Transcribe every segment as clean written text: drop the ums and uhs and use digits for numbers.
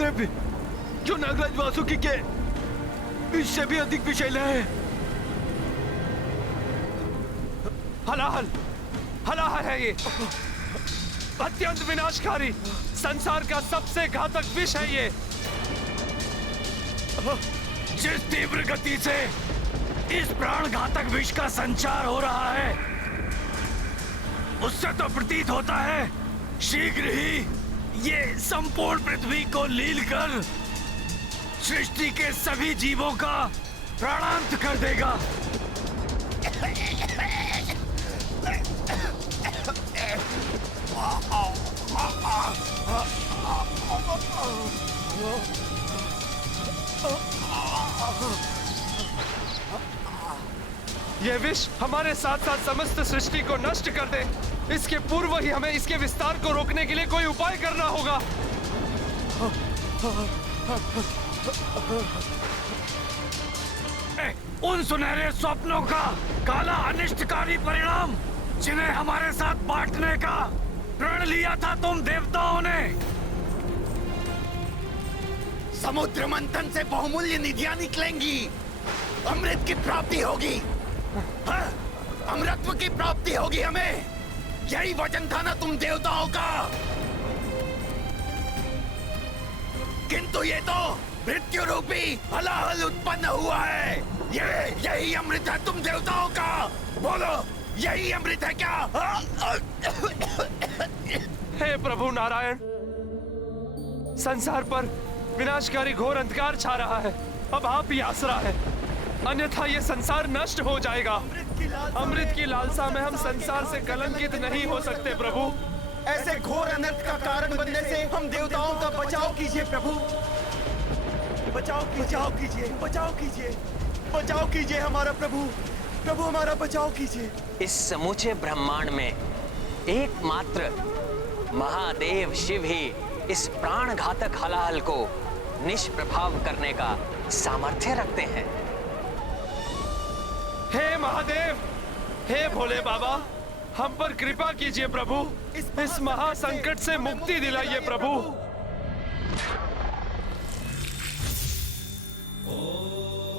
दिव्य जो नागराज वासुकी के इससे भी अधिक विषैले है। हलाहल हलाहल है ये, अत्यंत विनाशकारी, संसार का सबसे घातक विष है ये। जिस तीव्र गति से इस प्राण घातक विष का संचार हो रहा है, उससे तो प्रतीत होता है शीघ्र ही ये संपूर्ण पृथ्वी को लील कर सृष्टि के सभी जीवों का प्राणांत कर देगा। यह विष हमारे साथ साथ समस्त सृष्टि को नष्ट कर दे, इसके पूर्व ही हमें इसके विस्तार को रोकने के लिए कोई उपाय करना होगा। उन सुनहरे स्वप्नों का काला अनिष्टकारी परिणाम जिन्हें हमारे साथ बांटने का प्रण लिया था तुम देवताओं ने, समुद्र मंथन से बहुमूल्य निधियां निकलेंगी, अमृत की प्राप्ति होगी। हाँ, अमृतत्व की प्राप्ति होगी हमें। यही वचन था ना तुम देवताओं का। किंतु ये तो मृत्यु रूपी हलाहल उत्पन्न हुआ है। यही अमृत है तुम देवताओं का। बोलो, यही अमृत है क्या? हे प्रभु नारायण, संसार पर विनाशकारी घोर अंधकार छा रहा है। अब आप ही आसरा है, अन्यथा ये संसार नष्ट हो जाएगा। अमृत की लालसा में हम संसार से कलंकित नहीं हो सकते प्रभु। ऐसे घोर अनर्थ का कारण बनने से हम देवताओं का बचाव कीजिए प्रभु। बचाव कीजिए, बचाव कीजिए, बचाव कीजिए हमारा प्रभु। प्रभु हमारा बचाव कीजिए। इस समूचे ब्रह्मांड में एकमात्र महादेव शिव ही इस प्राण घातक हलाहल को निष्प्रभाव करने का सामर्थ्य रखते हैं। हे महादेव, हे भोले बाबा, हम पर कृपा कीजिए प्रभु। इस महासंकट से मुक्ति दिलाइए प्रभु।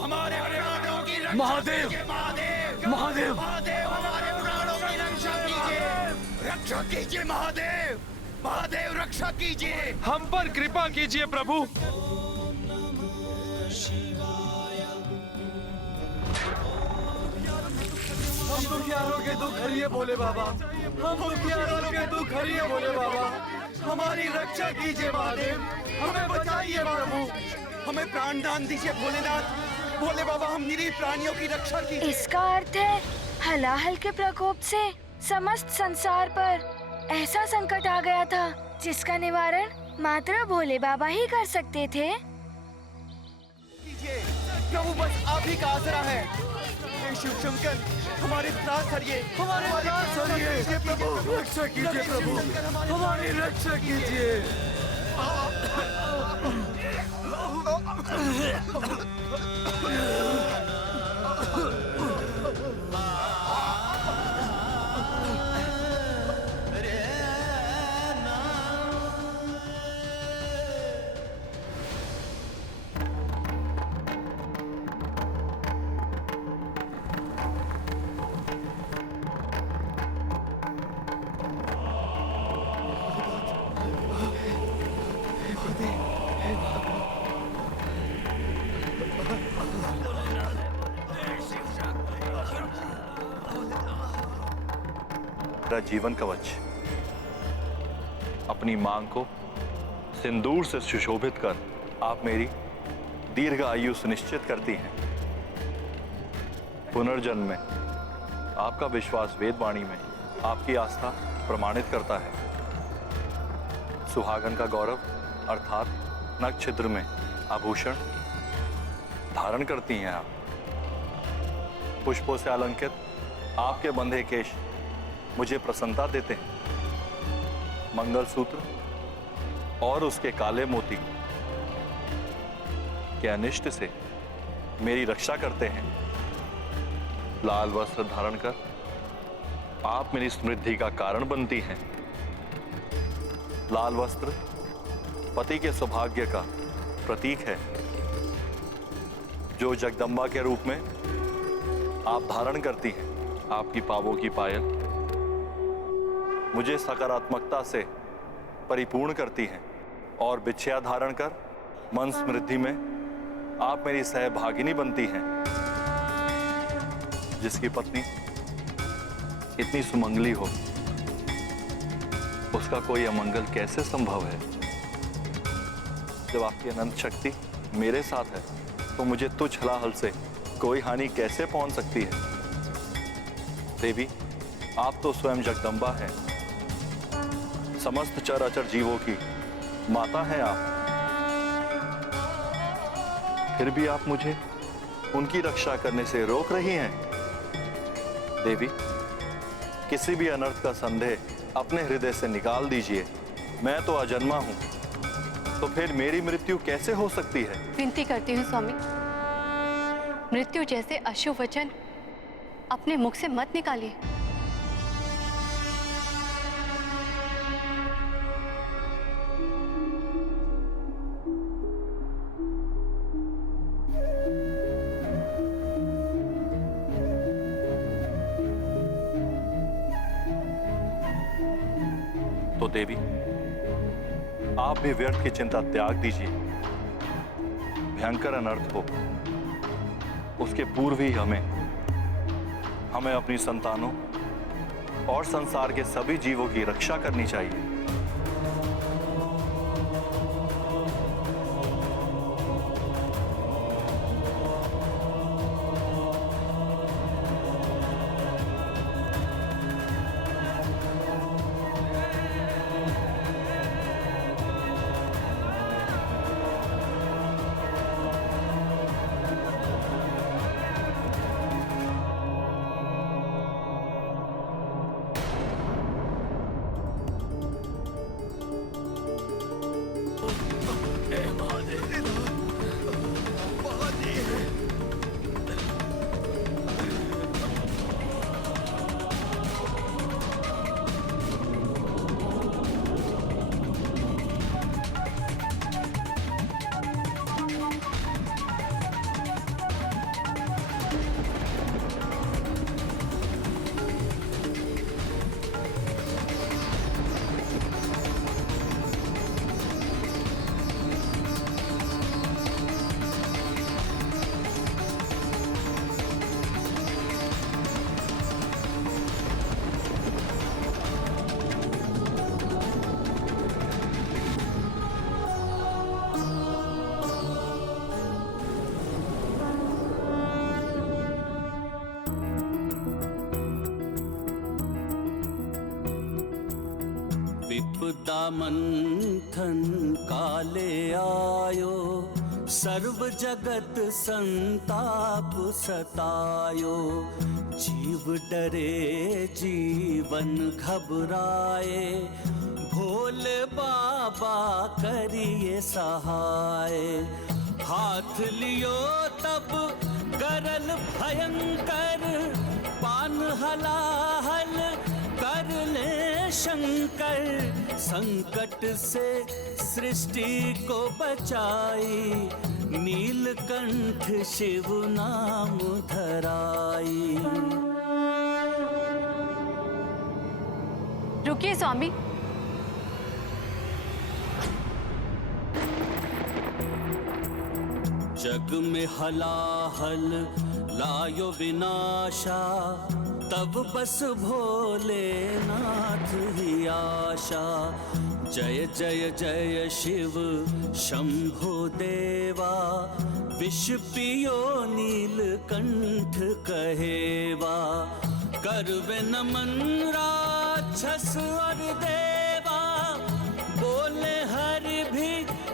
हमारे प्राणों की रक्षा महादेव, कीजिए, महादेव, महादेव, महादेव, हमारे प्राणों की रक्षा कीजिए, रक्षा कीजिए महादेव, महादेव रक्षा कीजिए। हम पर कृपा कीजिए प्रभु। हम दुखियारों के दुख हरिए भोले बाबा। हम दुखियारों के दुख हरिए भोले बाबा। हमारी रक्षा कीजिए महादेव, हमें बचाइए प्रभु। हमें प्राणदान दीजिए भोलेनाथ। भोले बाबा, हम निरीह प्राणियों की रक्षा कीजिए। इसका अर्थ है हलाहल के प्रकोप से समस्त संसार पर ऐसा संकट आ गया था जिसका निवारण मात्र भोले बाबा ही कर सकते थे। प्रभु, बस आप ही का आसरा है। हे शिव शंकर, हमारे त्रास हरिए, हमारे त्रास हरिए प्रभु। रक्षा कीजिए प्रभु, हमारी रक्षा कीजिए। मेरा जीवन कवच अपनी मांग को सिंदूर से सुशोभित कर आप मेरी दीर्घ आयु सुनिश्चित करती हैं। पुनर्जन्म में आपका विश्वास वेदवाणी में आपकी आस्था प्रमाणित करता है। सुहागन का गौरव अर्थात नक्षत्र में आभूषण धारण करती हैं आप। पुष्पों से अलंकृत आपके बंधे केश मुझे प्रसन्नता देते हैं। मंगलसूत्र और उसके काले मोती के अनिष्ट से मेरी रक्षा करते हैं। लाल वस्त्र धारण कर आप मेरी समृद्धि का कारण बनती हैं। लाल वस्त्र पति के सौभाग्य का प्रतीक है, जो जगदम्बा के रूप में आप धारण करती हैं। आपकी पावों की पायल मुझे सकारात्मकता से परिपूर्ण करती हैं और बिछिया धारण कर मन समृद्धि में आप मेरी सहभागिनी बनती हैं। जिसकी पत्नी इतनी सुमंगली हो, उसका कोई अमंगल कैसे संभव है? जब आपकी अनंत शक्ति मेरे साथ है तो मुझे तुच्छ हलाहल से कोई हानि कैसे पहुंच सकती है? देवी, आप तो स्वयं जगदम्बा हैं, समस्त चराचर जीवों की माता हैं आप। फिर भी आप मुझे उनकी रक्षा करने से रोक रही हैं। देवी, किसी भी अनर्थ का संदेह अपने हृदय से निकाल दीजिए। मैं तो अजन्मा हूं, तो फिर मेरी मृत्यु कैसे हो सकती है? विनती करती हूँ स्वामी, मृत्यु जैसे अशुभ वचन अपने मुख से मत निकालिए। तो देवी, आप भी व्यर्थ की चिंता त्याग दीजिए। भयंकर अनर्थ हो, उसके पूर्व ही हमें अपनी संतानों और संसार के सभी जीवों की रक्षा करनी चाहिए। विपदा मंथन काले आयो, सर्व जगत संताप सतायो। जीव डरे जीवन घबराए, भोले बाबा करिए सहाय। हाथ लियो तब गरल भयंकर, पान हलाहल कर ले शंकर। संकट से सृष्टि को बचाई, नीलकंठ शिव नाम धराई। रुकिए स्वामी, जग में हलाहल लायो विनाशा, तब बस भोलेनाथ ही आशा। जय जय जय शिव शंभो देवा, विष पियो नीलकंठ कहेवा। करवे नमन राक्षस और देवा, बोले हरि भी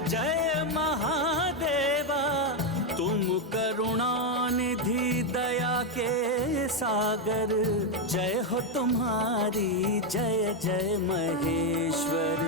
जय महादेवा। तुम करुणा निधि दया के सागर, जय हो तुम्हारी जय जय महेश्वर।